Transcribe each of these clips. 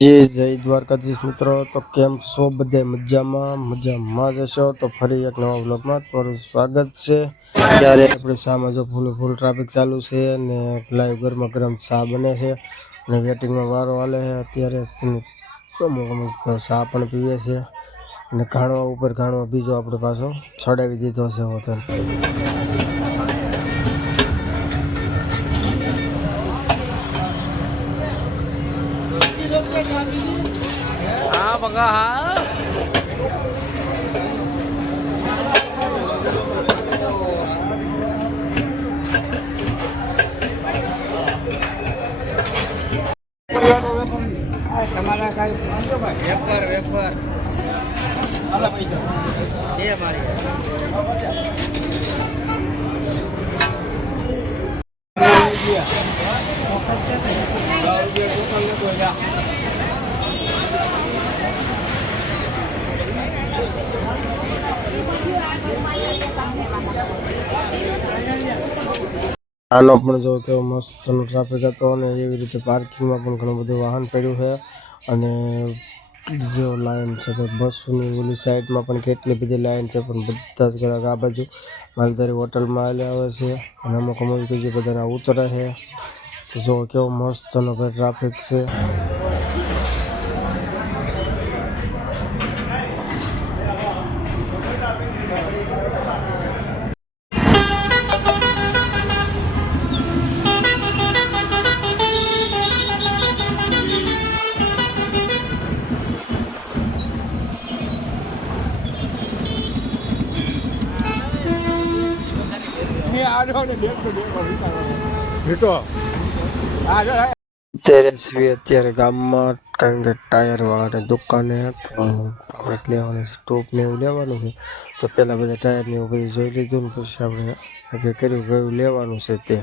જી જય દ્વારકાધીશ મિત્રો. તો કેમ છો? બધા મજામાં? મજામાં જ હશો? તો ફરી એક નવા બ્લોગમાં તમારું સ્વાગત છે. ત્યારે આપણે શામાં જો ફૂલ ફૂલ ટ્રાફિક ચાલુ છે ને લાઈવ ગરમા ગરમ ચા બને છે અને વેટિંગમાં વારો હાલે છે. અત્યારે અમુક અમુક ચા પણ પીવે છે અને ઘાણવા ઉપર ઘાણવા બીજો આપણે પાછો છોડાવી દીધો છે હોટલ. હા બગા હા. તમારા કાંઈ વેપાર વેપાર છે મારી આનો પણ જો કેવો મસ્ત ટ્રાફિક હતો અને એવી રીતે પાર્કિંગમાં પણ ઘણું બધું વાહન પડ્યું છે. અને જો લાઈન છે બસોની ઓલી સાઈડમાં પણ કેટલી બધી લાઈન છે પણ બધા જ ગ્રાહક આ બાજુ માલધારી હોટલમાં આવેલા આવે છે. અને અમુક અમુક બીજું બધાના ઉતરે છે. તો જો કેવો મસ્તનો ટ્રાફિક છે. અત્યારે અત્યારે ગામમાં કારણ કે ટાયર વાળાને દુકાને તો આપણે લેવાનું છે સ્ટોપ ને એવું લેવાનું છે. તો પહેલાં બધા ટાયર ને એવું બધું જોઈ લીધું ને પછી આપણે કર્યું કયું લેવાનું છે તે.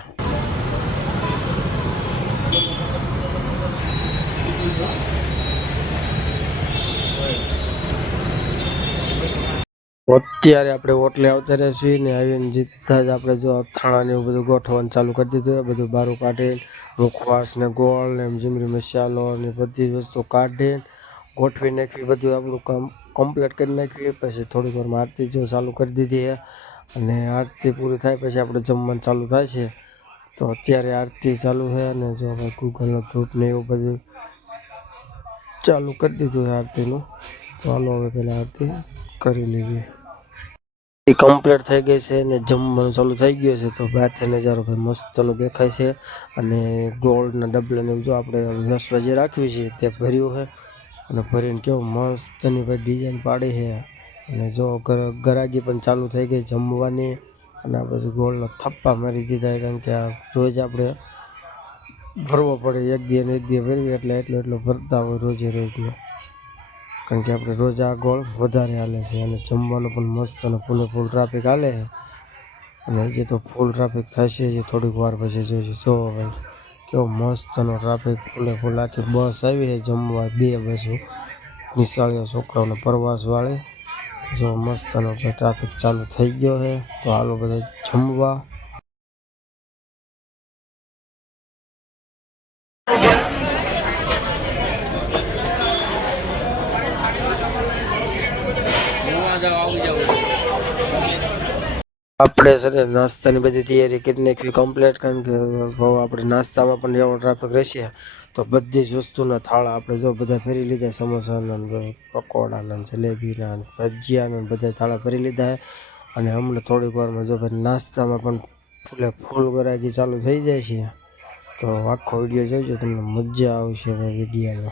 અત્યારે આપણે હોટલે આવતા રહ્યા છીએ ને આવીને જીતતા જ આપણે જો અથાણા ને એવું બધું ગોઠવવાનું ચાલુ કરી દીધું હોય બધું બારું કાઢીને મુખવાસ ને ગોળ ને જીમરી મસાલો ને બધી વસ્તુ કાઢી ગોઠવી નાખી, બધું આપણું કામ કમ્પ્લીટ કરી નાખ્યું પછી થોડીક વારમાં આરતી જો ચાલુ કરી દીધી છે. અને આરતી પૂરી થાય પછી આપણે જમવાનું ચાલુ થાય છે. તો અત્યારે આરતી ચાલુ છે અને જો આપણે ગૂગલનો ધૂપ ને એવું બધું ચાલુ કરી દીધું છે આરતીનું. હાલો હવે પહેલાં આરતી કરી લેવી. એ કમ્પ્લીટ થઈ ગઈ છે ને જમવાનું ચાલુ થઈ ગયું છે, તો બહારથી નજારો ભાઈ મસ્તનો દેખાય છે. અને ગોળના ડબલાને જો આપણે દસ વાગે રાખવી છે, તે ભર્યું છે. અને ભરીને કેવું મસ્તની ભાઈ ડિઝાઇન પાડી છે. અને જો ગર- ગરાગી પણ ચાલુ થઈ ગઈ જમવાની. અને આ ગોળના થપ્પા મારી દીધા કારણ કે આ રોજ આપણે ભરવો પડે, એક દી ને એક દી ભરવી એટલે એટલો એટલો ભરતા હોય રોજે રોજનો. કારણ કે આપણે રોજ આ ગોળ વધારે હાલે છે અને જમવાનું પણ મસ્ત અને ફૂલે ફૂલ ટ્રાફિક હાલે છે. અને હજી તો ફૂલ ટ્રાફિક થશે હજી થોડીક વાર પછી જોઈશું. જો ભાઈ કેવો મસ્તનો ટ્રાફિક ફૂલે ફૂલ આખી બસ આવી છે જમવા બે બસો નિશાળીઓ છોકરાઓને પ્રવાસવાળી જો મસ્તનો ટ્રાફિક ચાલુ થઈ ગયો છે, તો હાલો બધા જમવા. આપણે ને નાસ્તાની બધી તૈયારી કરી નાખવી કમ્પ્લીટ કારણ કે આપણે નાસ્તામાં પણ એવો ટ્રાફિક રહેશે, તો બધી જ વસ્તુના થાળા આપણે જો બધા ફેરી લીધા, સમોસાના પકોડાના જલેબીના ભજીયાના બધા થાળા ફરી લીધા અને હમણાં થોડીક વારમાં જો ભાઈ નાસ્તામાં પણ ફૂલે ફૂલ ગરાગી ચાલુ થઈ જાય છે. તો આખો વીડિયો જોઈજો તમને મજા આવશે ભાઈ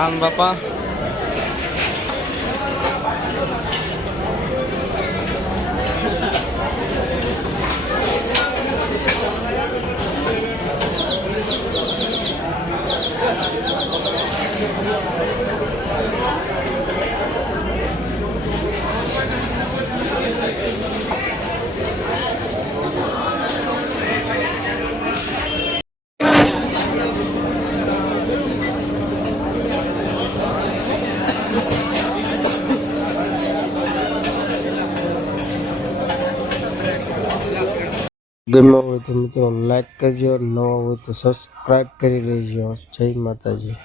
ખાન બાપા. ગમ્યો હોય તો મિત્રો લાઈક કરજો નવા હોય તો સબસ્ક્રાઈબ કરી લેજો. જય માતાજી.